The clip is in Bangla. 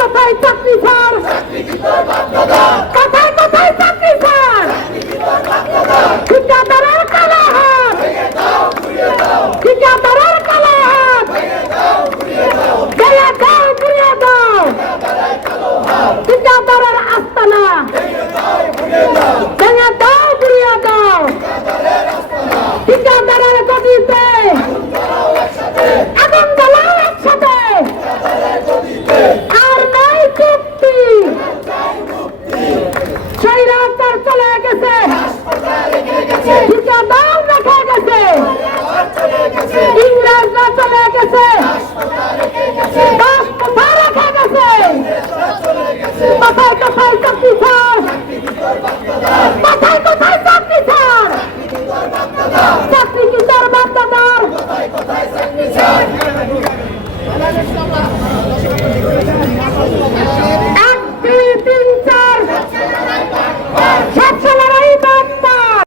কথায় চাকরি স্যার? কথায় কথায় চাকরি স্যার? ঠিকাদারের কালা হাত ঠিকাদারের কালা হাত গেলে দাও ঘুরিয়ে দাও। ঠিকাদারের আস্তানা। গেছে। ঠিকাদার গেছে। ইংরেজরা চলে গেছে। কোথায় কোথায় চাকরি স্যার কোথায় কোথায় চাকরি স্যার তার বাচ্চাদার